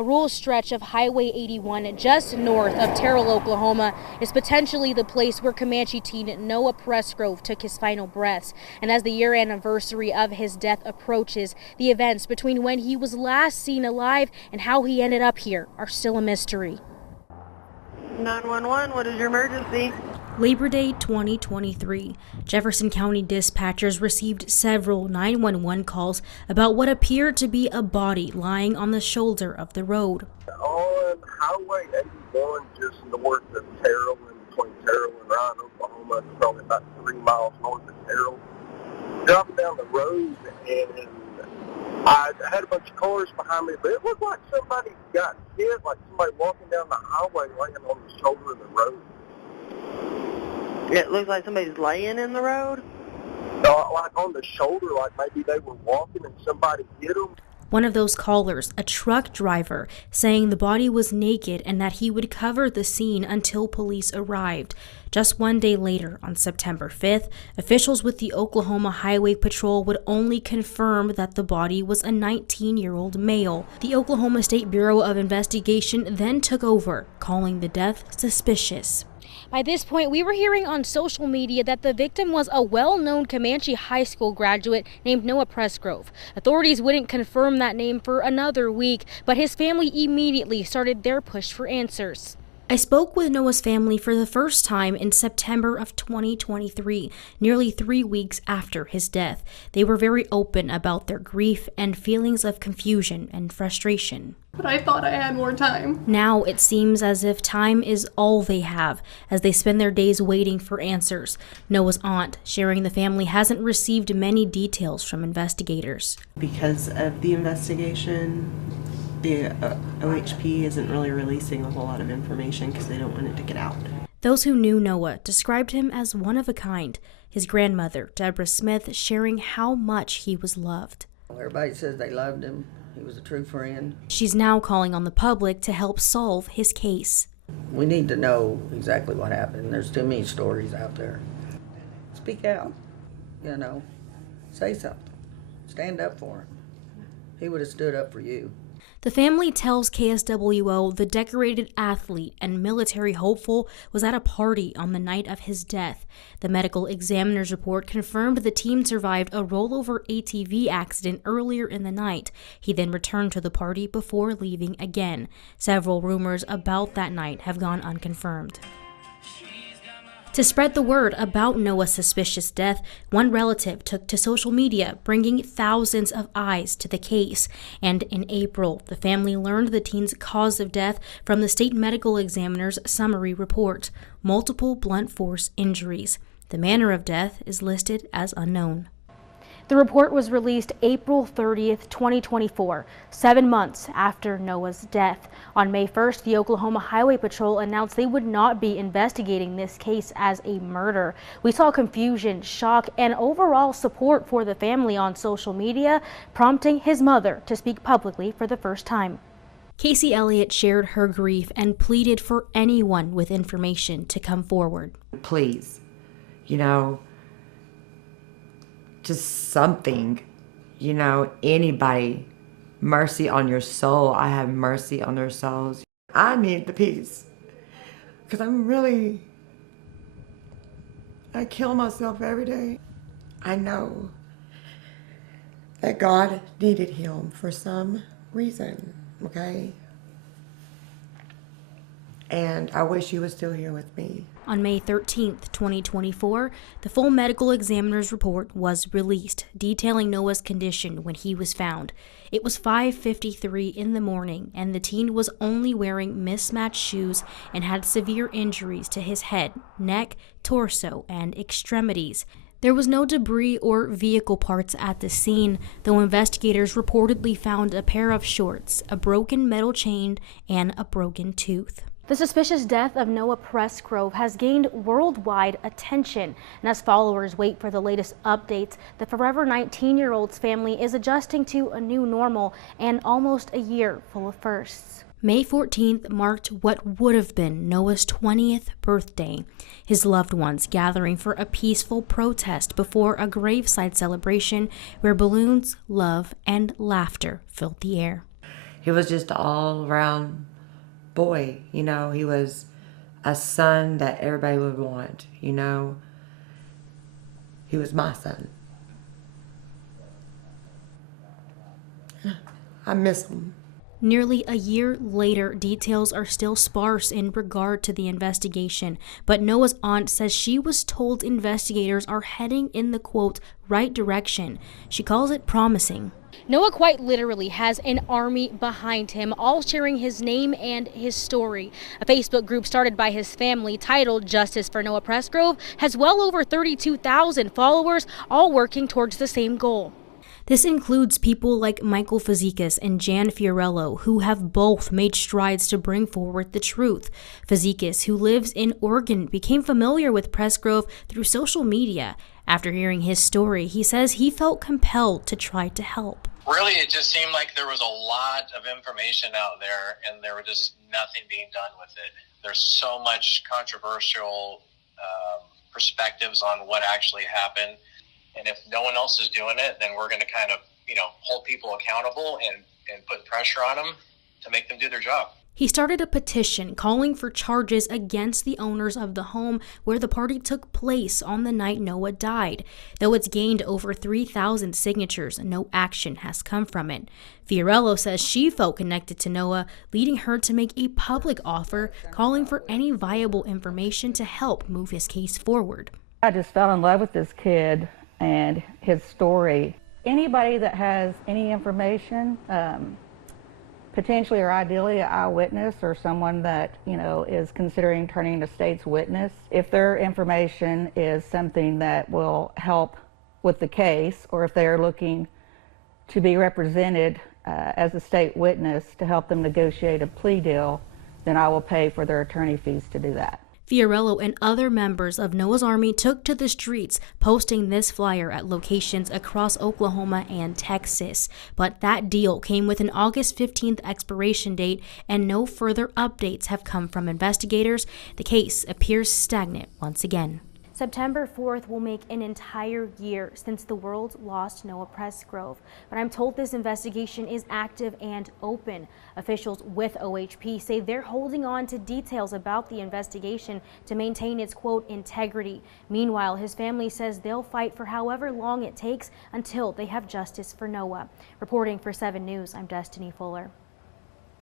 A rural stretch of Highway 81 just north of Terrell, Oklahoma is potentially the place where Comanche teen Noah Presgrove took his final breaths. And as the year anniversary of his death approaches, the events between when he was last seen alive and how he ended up here are still a mystery. 911, what is your emergency? Labor Day 2023. Jefferson County dispatchers received several 911 calls about what appeared to be a body lying on the shoulder of the road. On Highway 81, just north of Terrell, in between Terrell and Ryan, Oklahoma, probably about 3 miles north of Terrell. Driving down the road, and I had a bunch of cars behind me, but it looked like somebody got hit, like somebody walking down the highway laying on the shoulder of the road. It looks like somebody's laying in the road? Like on the shoulder, like maybe they were walking and somebody hit them. One of those callers, a truck driver, saying the body was naked and that he would cover the scene until police arrived. Just one day later, on September 5th, officials with the Oklahoma Highway Patrol would only confirm that the body was a 19-year-old male. The Oklahoma State Bureau of Investigation then took over, calling the death suspicious. By this point, we were hearing on social media that the victim was a well-known Comanche high school graduate named Noah Presgrove. Authorities wouldn't confirm that name for another week, but his family immediately started their push for answers. I spoke with Noah's family for the first time in September of 2023, nearly 3 weeks after his death. They were very open about their grief and feelings of confusion and frustration. But I thought I had more time. Now it seems as if time is all they have as they spend their days waiting for answers. Noah's aunt, sharing the family, hasn't received many details from investigators. Because of the investigation, the OHP isn't really releasing a whole lot of information because they don't want it to get out. Those who knew Noah described him as one of a kind. His grandmother, Deborah Smith, sharing how much he was loved. Everybody says they loved him. He was a true friend. She's now calling on the public to help solve his case. We need to know exactly what happened. There's too many stories out there. Speak out, say something. Stand up for him. He would have stood up for you. The family tells KSWO the decorated athlete and military hopeful was at a party on the night of his death. The medical examiner's report confirmed the teen survived a rollover ATV accident earlier in the night. He then returned to the party before leaving again. Several rumors about that night have gone unconfirmed. To spread the word about Noah's suspicious death, one relative took to social media, bringing thousands of eyes to the case. And in April, the family learned the teen's cause of death from the state medical examiner's summary report: multiple blunt force injuries. The manner of death is listed as unknown. The report was released April 30th, 2024, 7 months after Noah's death. On May 1st, the Oklahoma Highway Patrol announced they would not be investigating this case as a murder. We saw confusion, shock, and overall support for the family on social media, prompting his mother to speak publicly for the first time. Casey Elliott shared her grief and pleaded for anyone with information to come forward. Please, just something, anybody, mercy on your soul. I have mercy on their souls. I need the peace because I kill myself every day. I know that God needed him for some reason, okay? And I wish he was still here with me. On May 13th, 2024, the full medical examiner's report was released, detailing Noah's condition when he was found. It was 5:53 in the morning, and the teen was only wearing mismatched shoes and had severe injuries to his head, neck, torso, and extremities. There was no debris or vehicle parts at the scene, though investigators reportedly found a pair of shorts, a broken metal chain, and a broken tooth. The suspicious death of Noah Presgrove has gained worldwide attention, and as followers wait for the latest updates, the forever 19-year-old's family is adjusting to a new normal and almost a year full of firsts. May 14th marked what would have been Noah's 20th birthday, his loved ones gathering for a peaceful protest before a graveside celebration where balloons, love, and laughter filled the air. He was just an all-around boy, you know. He was a son that everybody would want, you know. He was my son. I miss him. Nearly a year later, details are still sparse in regard to the investigation, but Noah's aunt says she was told investigators are heading in the, quote, right direction. She calls it promising. Noah quite literally has an army behind him, all sharing his name and his story. A Facebook group started by his family titled Justice for Noah Presgrove has well over 32,000 followers, all working towards the same goal. This includes people like Michael Fazekas and Jan Fiorello, who have both made strides to bring forward the truth. Fazekas, who lives in Oregon, became familiar with Presgrove through social media. After hearing his story, he says he felt compelled to try to help. Really, it just seemed like there was a lot of information out there, and there was just nothing being done with it. There's so much controversial perspectives on what actually happened. And if no one else is doing it, then we're going to kind of, hold people accountable and put pressure on them to make them do their job. He started a petition calling for charges against the owners of the home where the party took place on the night Noah died. Though it's gained over 3,000 signatures, no action has come from it. Fiorello says she felt connected to Noah, leading her to make a public offer calling for any viable information to help move his case forward. I just fell in love with this kid and his story. Anybody that has any information, potentially or ideally an eyewitness or someone that, is considering turning a state's witness, if their information is something that will help with the case, or if they are looking to be represented as a state witness to help them negotiate a plea deal, then I will pay for their attorney fees to do that. Fiorello and other members of Noah's Army took to the streets, posting this flyer at locations across Oklahoma and Texas. But that deal came with an August 15th expiration date, and no further updates have come from investigators. The case appears stagnant once again. September 4th will make an entire year since the world lost Noah Presgrove, but I'm told this investigation is active and open. Officials with OHP say they're holding on to details about the investigation to maintain its, quote, integrity. Meanwhile, his family says they'll fight for however long it takes until they have justice for Noah. Reporting for 7 News, I'm Destiny Fuller.